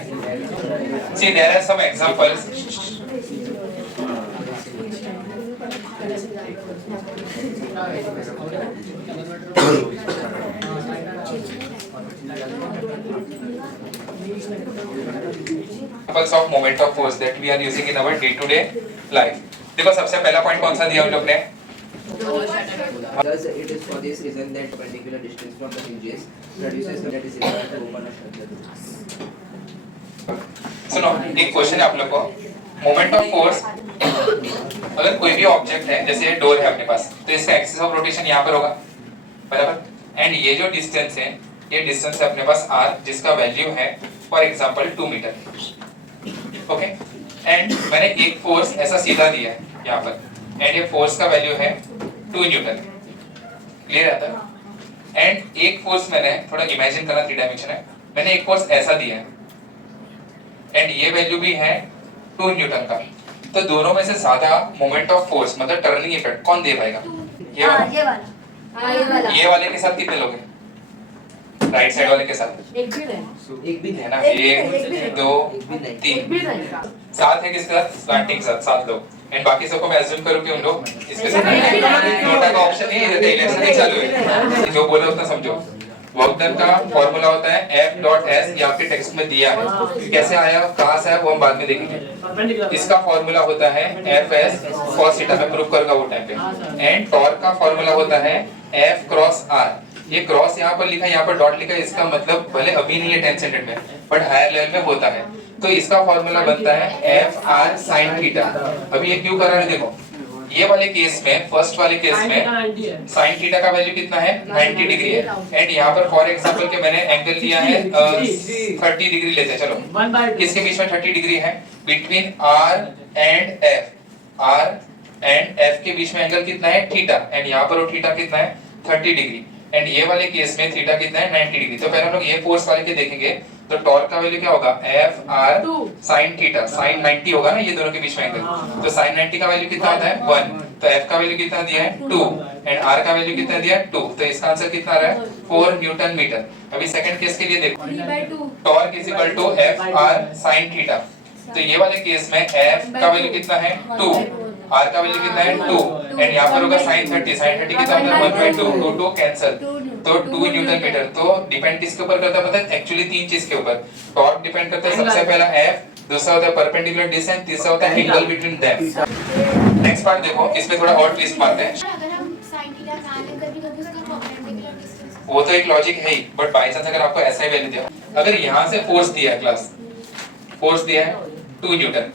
See there are some examples. Examples of moment of force that we are using in our day-to-day life. देखो सबसे पहला पॉइंट कौन सा दिया हम लोग ने, Thus, it is for this reason that particular distance from the hinges produces that is required to open a structure. सुनो, एक क्वेश्चन है आप लोग को, मोमेंट ऑफ फोर्स, अगर कोई भी ऑब्जेक्ट है, जैसे डोर है अपने पास, तो इसका एक्सिस ऑफ रोटेशन यहाँ पर होगा, बराबर? एंड ये जो डिस्टेंस है, ये डिस्टेंस है अपने पास r, जिसका वैल्यू है for example 2 metre, okay? And मैंने एक फोर्स ऐसा सीधा दिया है यहाँ पर, एंड ये फोर्स का वैल्यू है 2 न्यूटन, क्लियर है? एंड एक फोर्स मैंने थोड़ा इमेजिन करना, 3 डायमेंशन है, मैंने एक फोर्स ऐसा दिया है, एंड ये वैल्यू भी है 2 न्यूटन का, तो दोनों में से ज्यादा मोमेंट ऑफ फोर्स मतलब टर्निंग इफेक्ट कौन दे पाएगा? ये वाला। ये वाले के साथ कितने लोग हैं? राइट साइड वाले के साथ एक भी नहीं, एक भी है ना? नहीं, 1 2 एक भी 3 नहीं। सात है किसके साथ? स्लैंटिंग साथ 7 लोग, एंड बाकी सबको मैं अज्यूम करूं कि उन लोग इसके साथ नोटा का ऑप्शन नहीं है, इलेक्शन नहीं चालू है, जो बोला उतना समझो। वर्क डन का फॉर्मूला होता है F डॉट S, ये आपके टेक्स्ट में दिया है, कैसे आया कहां से आया वो हम बाद में देखेंगे। इसका फॉर्मूला होता है FS cos थीटा, मैं प्रूफ करूंगा वो टाइम पे। एंड टॉर्क का फॉर्मूला होता है F क्रॉस R, ये क्रॉस यहाँ पर लिखा है, यहाँ पर डॉट लिखा है, इसका मतलब भले अभी नहीं है 10 सेंटेड में, बट हायर लेवल में होता है, तो इसका फॉर्मूला बनता है FR sin थीटा। अभी ये क्यों कर रहे हैं देखो, ये वाले केस में, फर्स्ट वाले केस में साइन थीटा का वैल्यू कितना है? 90 डिग्री है, एंड यहाँ पर फॉर एग्जांपल के मैंने एंगल लिया है 30 डिग्री लेते हैं, चलो किसके बीच में 30 डिग्री है? Between R and F, R and F के बीच में एंगल कितना है? थीटा, एंड यहाँ पर वो थीटा कितना है? 30 डिग्री, एंड ये वाले केस में थीटा कितना है? 90 डिग्री। तो पहले हम लोग ये फोर्स वाले के देखेंगे, तो टॉर्क का वैल्यू क्या होगा? FR sin थीटा, sin 90 होगा ना ये दोनों के बीच में एंगल, तो sin 90 का वैल्यू कितना होता है? 1, तो F का वैल्यू कितना दिया है? 2, एंड R का वैल्यू कितना दिया है? 2, तो इसका आंसर कितना आ रहा है? 4 न्यूटन मीटर। अभी सेकंड केस के लिए देखो, torque is equal to FR sin theta, तो ये वाले केस में F का वैल्यू कितना है? 2, R का वैल्यू कितना है? 2, एंड यहाँ पर होगा sin 30, sin 30 कितना होता है? 1/2, 2 कैंसिल, तो 2 न्यूटन मीटर। तो डिपेंड किसके ऊपर करता है पता है? एक्चुअली 3 चीज के ऊपर। टॉर्क डिपेंड करता है सबसे पहला F, दूसरा होता है परपेंडिकुलर डिस्टेंस, तीसरा होता है angle between them. Next part देखो, इसमें थोड़ा और ट्विस्ट मारते हैं। अगर हम sin थीटा ना लेकर भी कभी उसका परपेंडिकुलर डिस्टेंस, वो तो एक लॉजिक है ही, बट बाय चांस अगर आपको ऐसा ही वैल्यू दिया, अगर यहाँ से फोर्स दिया है, क्लास फोर्स दिया है 2 न्यूटन,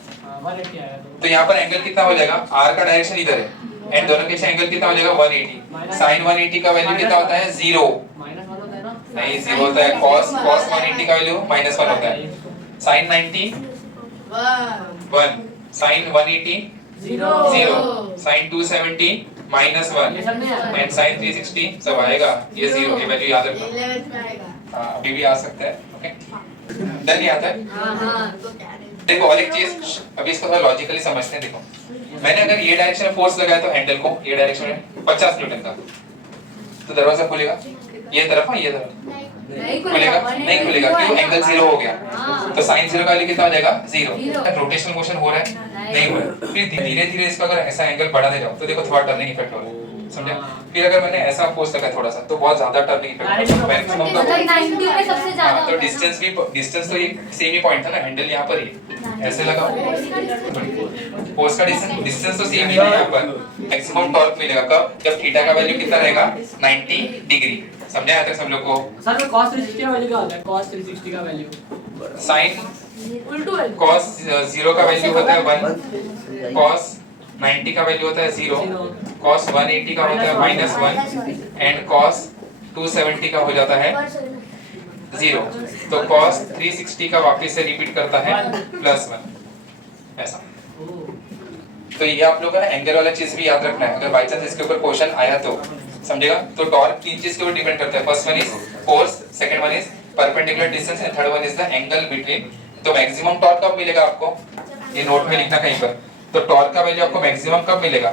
तो यहाँ पर एंगल कितना हो जाएगा? R का डायरेक्शन इधर है, एंड दोनों के बीच एंगल कितना हो जाएगा? 180, sin 180 का वैल्यू कितना होता है? 0 नहीं, 0 होता है, cos 180 का वैल्यू -1 होता है, sin 90 1, sin 180 0, sin 270 -1, and sin 360 सब आएगा, ये 0, ये वैल्यू याद रखना। हाँ, अभी भी आ सकता है, ओके? डन नहीं आता है? देखो और एक चीज, अभी इसको थोड़ा लॉजिकली समझते हैं। देखो, मैंने अगर ये डायरेक्शन में फोर्स लगाया तो हैंडल को ये डायरेक्शन में 50 न्यूटन का, तो दरवाजा खुलेगा ये तरफ है, ये तरफ नहीं खुलेगा, नहीं खुलेगा, क्यों? एंगल 0 हो गया, तो sin 0 का वैल्यू कितना हो जाएगा? 0। रोटेशनल मोशन हो रहा है? नहीं हो रहा है। फिर धीरे धीरे इसका अगर ऐसा एंगल बढ़ाते जाओ तो देखो थोड़ा टर्निंग इफेक्ट हो रहा है, समझे? फिर अगर मैंने ऐसा फोर्स लगा थोड़ा सा, तो बहुत ज्यादा टर्निंग इफेक्ट होगा, मैक्सिमम का। 90 में सबसे ज्यादा तो डिस्टेंस भी, डिस्टेंस तो एक सेम ही पॉइंट था ना, हैंडल यहाँ पर ही ऐसे लगा, फोर्स का डिस्टेंस तो सेम ही है यहाँ पर। मैक्सिमम टॉर्क मिलेगा कब? जब थीटा का वैल्यू कितना रहेगा? 90 डिग्री। समझे यहाँ तक सब लोग को? सर में cos 360 का वैल्यू क्या होता है? cos 360 का वैल्यू sin उल्टू है। cos 0 का वैल्यू होता है 1, cos 90 का वैल्यू होता है 0, cos 180 का होता है -1, एंड cos 270 का हो जाता है 0, तो cos 360 का वापस से रिपीट करता है +1, ऐसा। तो ये आप लोगों का एंगल वाला चीज भी याद रखना है, अगर बाय चांस इसके ऊपर क्वेश्चन आया तो, समझेगा? तो टॉर्क 3 चीज के ऊपर डिपेंड करता है, first one is force, second one is perpendicular distance, and third one is the angle between. तो मैक्सिमम टॉर्क कब मिलेगा आपको? ये नोट में लिखना कहीं पर। तो टॉर्क का वैल्यू आपको मैक्सिमम कब मिलेगा?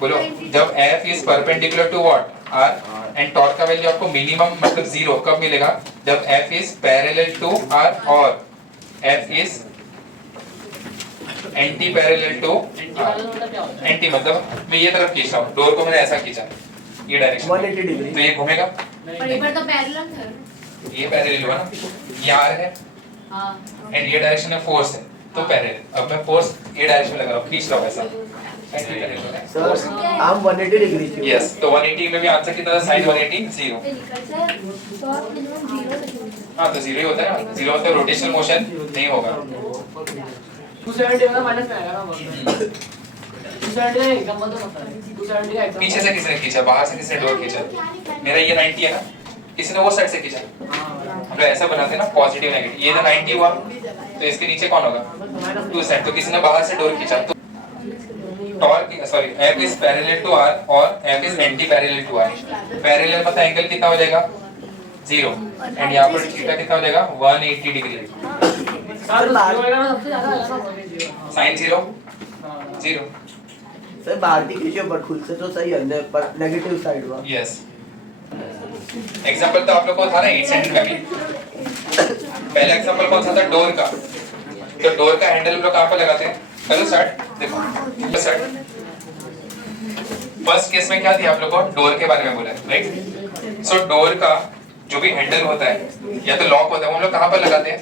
बोलो, जब F is perpendicular to what? R, and torque का वैल्यू आपको मिनिमम मतलब 0 कब मिलेगा? जब F is parallel to R और F is anti parallel to R। Anti मतलब मैं ये तरफ खींच रहा हूँ, डोर को मैंने ऐसा खींचा, ये डायरेक्शन 180 डिग्री, तो ये घूमेगा, और एक बार तो पैरेलल है। ये पैरेलल हुआ ना, ये R है, एंड ये डायरेक्शन है फोर्स है, तो पैरेलल। अब मैं फोर्स ये डायरेक्शन में लगा रहा हूँ, खींच रहा हूँ ऐसा, सर आम 180 डिग्री की यस, तो 180 में भी आंसर कितना था? साइन 180 0। हाँ तो 0 ही होता है ना, 0 होता है रोटेशनल मोशन नहीं होगा। 270 वाला माइनस में आएगा ना बस। 270 का एग्जांपल तो पता है। 270 का एग्जांपल पीछे से किसने खींचा, बाहर से किसने डोर खींचा? मेरा ये 90 है ना, किसी ने वो साइड से खींचा। हम लोग ऐसा बनाते हैं ना पॉजिटिव नेगेटिव, ये तो 90 हुआ तो इसके नीचे कौन होगा? 270, तो किसी ने बाहर से डोर खींचा तो torque sorry F is parallel to R और F is anti parallel to R। Parallel पता है एंगल कितना हो जाएगा? 0 एंड यहाँ पर थीटा कितना हो जाएगा? 180 डिग्री। सर लागू होएगा ना सबसे ज्यादा आएगा ना साइन 0 0। सर बाहर की खींचे पर खुद से तो सही अंदर पर नेगेटिव साइड हुआ। यस, एग्जांपल तो आप लोग को था ना 8 सेंटीमीटर में भी। पहला एग्जांपल कौन सा था? डोर का। तो डोर का हैंडल हम लोग कहाँ पर लगाते हैं? हेलो सर देखो सर, फर्स्ट केस में क्या थी आप लोग को? डोर के बारे में बोला है, राइट? सो डोर का जो भी हैंडल होता है या तो लॉक होता है वो हम लोग कहाँ पर लगाते हैं?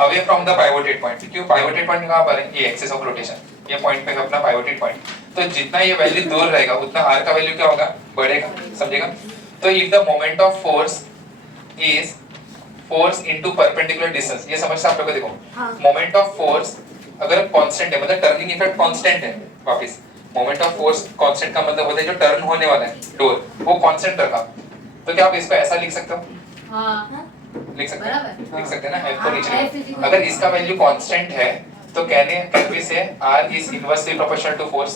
Away from the pivoted point. क्यों पाइवोटेड पॉइंट कहाँ पर है? ये एक्सिस ऑफ रोटेशन, ये पॉइंट पे अपना पाइवोटेड पॉइंट। तो जितना ये वैल्यू दूर रहेगा उतना आर का वैल्यू क्या होगा? बढ़ेगा, समझेगा? तो if the moment of force is force into perpendicular distance, ये समझते आप लोग को। देखो मोमेंट ऑफ फोर्स अगर कांस्टेंट है मतलब टर्निंग इफेक्ट कांस्टेंट है, वापस मोमेंट ऑफ फोर्स कांस्टेंट का मतलब होता है जो टर्न होने वाला है डोर वो कांस्टेंट रखा। तो क्या आप इसको ऐसा लिख सकते हो? हाँ लिख सकते हैं, लिख सकते हैं ना F को नीचे। अगर इसका वैल्यू कांस्टेंट है तो कहने से R is inversely proportional to force,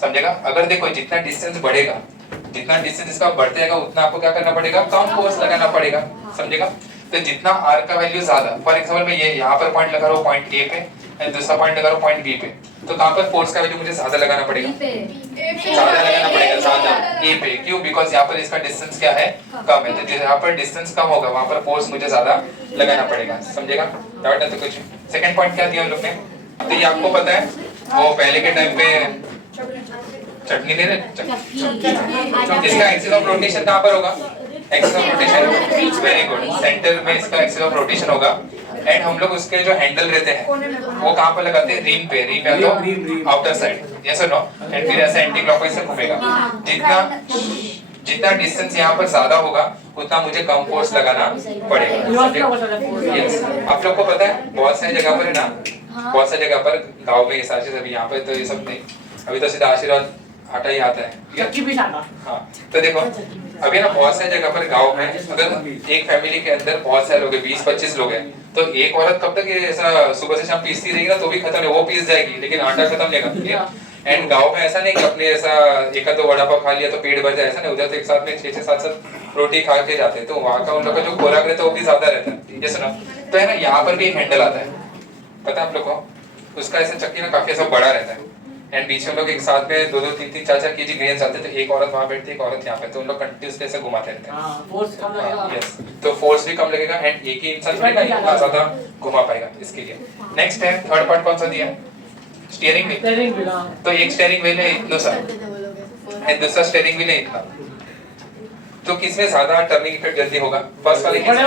समझेगा? अगर देखो जितना डिस्टेंस बढ़ेगा, जितना डिस्टेंस इसका बढ़ते जाएगा उतना आपको क्या करना पड़ेगा? कम फोर्स लगाना पड़ेगा, समझेगा? तो जितना R का वैल्यू ज्यादा, फॉर एग्जांपल मैं ये यहाँ पर पॉइंट लगा रहा हूँ पॉइंट A पे एंड दूसरा पॉइंट लगा रहा हूँ पॉइंट B पे, तो कहाँ पर फोर्स का वैल्यू मुझे ज्यादा लगाना पड़ेगा? ज्यादा लगाना पड़ेगा, ज्यादा A पे। क्यों? बिकॉज यहाँ पर इसका डिस्टेंस क्या है? कम है। तो जहाँ पर डिस्टेंस कम होगा वहाँ पर फोर्स मुझे ज्यादा लगाना पड़ेगा, समझेगा? डाउट है तो कुछ। सेकंड पॉइंट क्या दिया हम लोग ने? तो ये आपको पता है वो पहले के टाइम पे चटनी दे रहे, इसका एक्सिस ऑफ रोटेशन कहाँ पर होगा? Axis of rotation, very good, centre में इसका एक्सिस ऑफ रोटेशन होगा। एंड हम लोग उसके जो हैंडल रहते हैं वो कहाँ पर लगाते हैं? रिम पे, रिम या तो आउटर साइड, यस और नो? एंड फिर ऐसे एंटी क्लॉकवाइज से घूमेगा। जितना डिस्टेंस यहाँ पर ज्यादा होगा उतना मुझे कम फोर्स लगाना पड़ेगा। यस, आप लोग को पता है बहुत सारी जगह पर है ना, बहुत सारी जगह पर गांव में ये सारी चीज, अभी यहाँ पे तो ये सब नहीं, अभी तो सीधा आशीर्वाद आटा ही आता है। हाँ तो देखो अभी ना बहुत सारी जगह पर गांव में अगर एक फैमिली के अंदर बहुत सारे लोग हैं, 20-25 लोग हैं, तो एक औरत कब तक ये ऐसा सुबह से शाम पीसती रहेगी ना तो भी खत्म नहीं, वो पीस जाएगी लेकिन आटा खत्म नहीं करती। एंड गांव में ऐसा नहीं कि अपने ऐसा एक दो वड़ा पाव खा लिया तो पेट भर जाए, ऐसा नहीं। उधर तो एक साथ में 6-6, 7-7 रोटी खा के जाते हैं, तो वहाँ का उन लोग का जो खुराक रहता है वो भी ज्यादा रहता है, ये सुनो। तो है ना यहाँ पर भी एक हैंडल आता है, पता है आप लोग को? उसका ऐसा चक्की ना काफी ऐसा बड़ा रहता है एंड बीच में लोग एक साथ में 2-2, 3-3, 4-4 केजी ग्रेन्स आते हैं, तो एक औरत वहाँ बैठती है, एक औरत यहाँ पे, तो उन लोग कंटिन्यूअसली ऐसे घुमाते रहते हैं। फोर्स कम लगेगा। यस, तो फोर्स भी कम लगेगा एंड एक ही इंसान भी इतना ज्यादा घुमा पाएगा इसके लिए। नेक्स्ट है थर्ड पार्ट कौन सा दिया? Steering wheel. तो एक स्टीयरिंग व्हील है इतना सा एंड दूसरा स्टीयरिंग व्हील है इतना, तो किसमें ज्यादा टर्निंग इफेक्ट जल्दी होगा? बस वाले किसमें?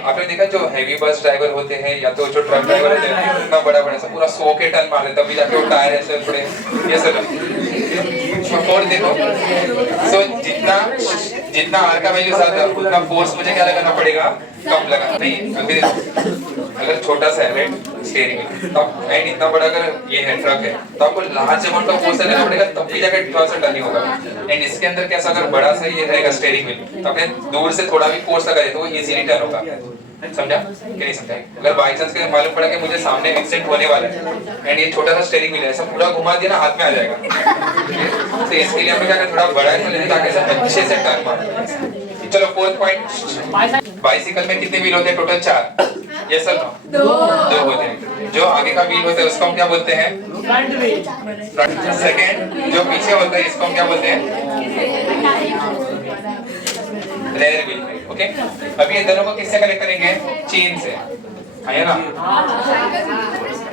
आपने देखा जो हैवी बस ड्राइवर होते हैं या तो जो ट्रक ड्राइवर होते हैं इतना बड़ा बड़ा सा पूरा 100 के टन मार देता, तभी जाके वो टायर ऐसे थोड़े ये सब। और देखो सो जितना आर का वैल्यू ज्यादा उतना फोर्स मुझे क्या लगाना पड़ेगा? कम लगाना। नहीं अभी अगर छोटा सा है राइट स्टीयरिंग व्हील, तब एंड इतना बड़ा अगर ये है ट्रक है तो आपको लार्ज अमाउंट ऑफ फोर्स लगाना पड़ेगा तब भी जाके थोड़ा सा टर्निंग होगा। एंड इसके अंदर कैसा अगर बड़ा सा ये रहेगा स्टीयरिंग व्हील तो आपने दूर से थोड़ा भी फोर्स लगा दे तो वो इजीली टर्न होगा, समझा कि नहीं समझा? अगर बाई चांस के मालूम पड़ा कि मुझे सामने एक्सीडेंट होने वाला है एंड ये छोटा सा स्टीयरिंग व्हील है, ऐसा पूरा घुमा दिया ना हाथ में आ जाएगा। तो इसके लिए हमें क्या करना, थोड़ा बड़ा है ताकि ऐसा अच्छे से टर्न मार। चलो फोर्थ पॉइंट, बाइसिकल में कितने व्हील होते हैं? Total 4, yes sir? 2 होते हैं। जो आगे का व्हील होता है उसको हम क्या बोलते हैं? Front wheel. सेकंड जो पीछे होता है इसको हम क्या बोलते हैं? Rear wheel. ओके, अभी इन दोनों को किससे कनेक्ट करेंगे? चेन से, है ना?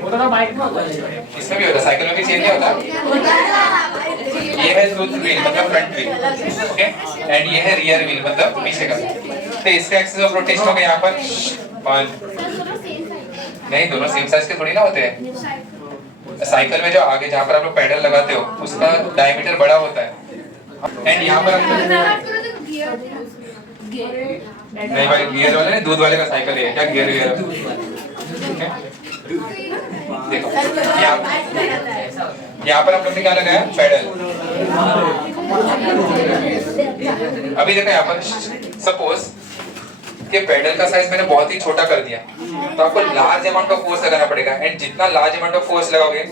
वो तो बाइक में होता है, इसमें भी होता है, साइकिल में भी चेन नहीं होता। ये है टूथ व्हील मतलब फ्रंट व्हील, ओके, एंड ये है रियर व्हील मतलब पीछे का। तो इसका एक्सिस ऑफ रोटेशन होगा यहाँ पर 1, नहीं दोनों सेम साइज के थोड़ी ना होते हैं। साइकिल में जो आगे जहाँ पर आप लोग पेडल लगाते हो उसका डायमीटर बड़ा होता है एंड यहाँ पर नहीं भाई गियर वाले नहीं, दूध वाले का साइकिल है क्या गियर देखो यहाँ पर हम लोग ने क्या लगाया पेडल। अभी देखो यहाँ पर सपोज कि पेडल का साइज मैंने बहुत ही छोटा कर दिया तो आपको लार्ज अमाउंट ऑफ फोर्स लगाना पड़ेगा एंड जितना लार्ज अमाउंट ऑफ फोर्स लगाओगे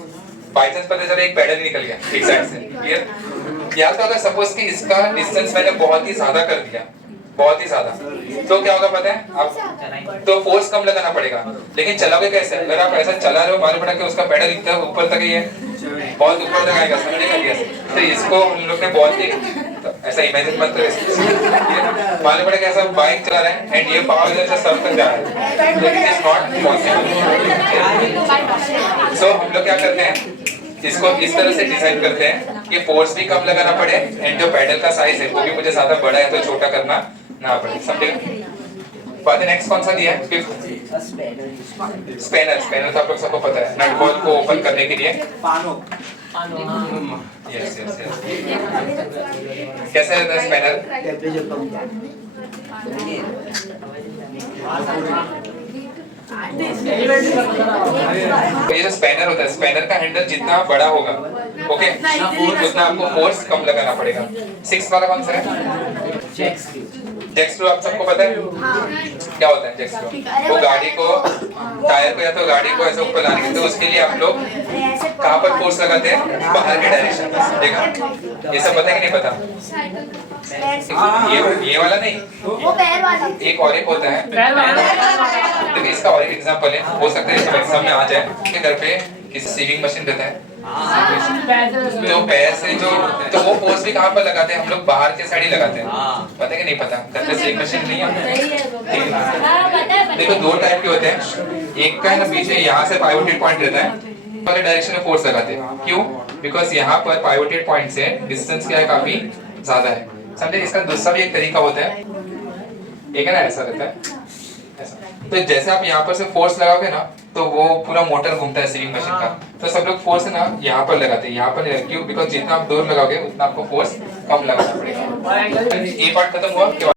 बाई चांस पता चला एक पेडल निकल गया एक साइड से क्लियर। या तो अगर सपोज कि इसका डिस्टेंस मैंने बहुत ही ज्यादा कर दिया बहुत ही ज्यादा तो क्या होगा पता है आप तो फोर्स कम लगाना पड़ेगा लेकिन चलाओगे कैसे। अगर आप ऐसा चला रहे हो मालूम पड़ा कि उसका पेडल इतना ऊपर तक ही है बहुत ऊपर तक आएगा समझेगा कैसे। तो इसको हम लोग ने बहुत ही तो ऐसा इमेजिन मत करो मालूम पड़ा कि ऐसा बाइक चला रहे हैं एंड ये पावर इधर से सब तक जा रहा है लेकिन इट्स नॉट पॉसिबल। सो हम लोग क्या करते हैं इसको इस तरह से डिजाइन करते हैं कि फोर्स भी कम लगाना पड़े एंड जो पेडल का साइज है वो भी मुझे ज्यादा बड़ा है तो छोटा करना ना पड़े समझेगा। बाद में नेक्स्ट कौन सा दिया है स्पेनर। स्पेनर तो आप लोग सबको पता है नट बोल्ट को ओपन करने के लिए यस यस यस। कैसे रहता है स्पेनर। टेम्परेचर कम ये जो स्पेनर होता है स्पेनर का हैंडल जितना बड़ा होगा ओके उतना आपको फोर्स कम लगाना पड़ेगा। 6 वाला कौन सा है जैक स्क्रू आप सबको पता है क्या होता है जैक स्क्रू। वो गाड़ी को टायर को या तो गाड़ी को ऐसे ऊपर लाने के लिए उसके लिए आप लोग कहाँ पर फोर्स लगाते हैं बाहर के डायरेक्शन में। देखा ये सब पता है कि नहीं पता। ये वाला नहीं वो पैर वाला एक और एक होता है देखिए इसका और एक एग्जांपल है हो सकता है इसमें एग्जाम में आ जाए कि घर पे किसी सीविंग मशीन रहता है तो पैर से जो तो वो फोर्स भी कहाँ पर लगाते हैं हम लोग बाहर के साइड ही लगाते हैं पता है कि नहीं पता। घर पे सीविंग मशीन नहीं है। देखो 2 टाइप के होते हैं एक का है ना पीछे यहाँ से पाइवोटेड पॉइंट रहता है वाले डायरेक्शन में फोर्स लगाते हैं क्यों बिकॉज यहाँ पर पाइवोटेड पॉइंट से डिस्टेंस क्या है काफी ज्यादा है समझे। इसका दूसरा भी एक तरीका होता है एक है ना ऐसा रहता है ऐसा। तो जैसे आप यहाँ पर से फोर्स लगाओगे ना तो वो पूरा मोटर घूमता है सीविंग मशीन का तो सब लोग फोर्स है ना यहाँ पर लगाते हैं यहाँ पर क्यों बिकॉज जितना आप दूर लगाओगे उतना आपको फोर्स कम लगाना पड़ेगा। ये पार्ट खत्म हुआ।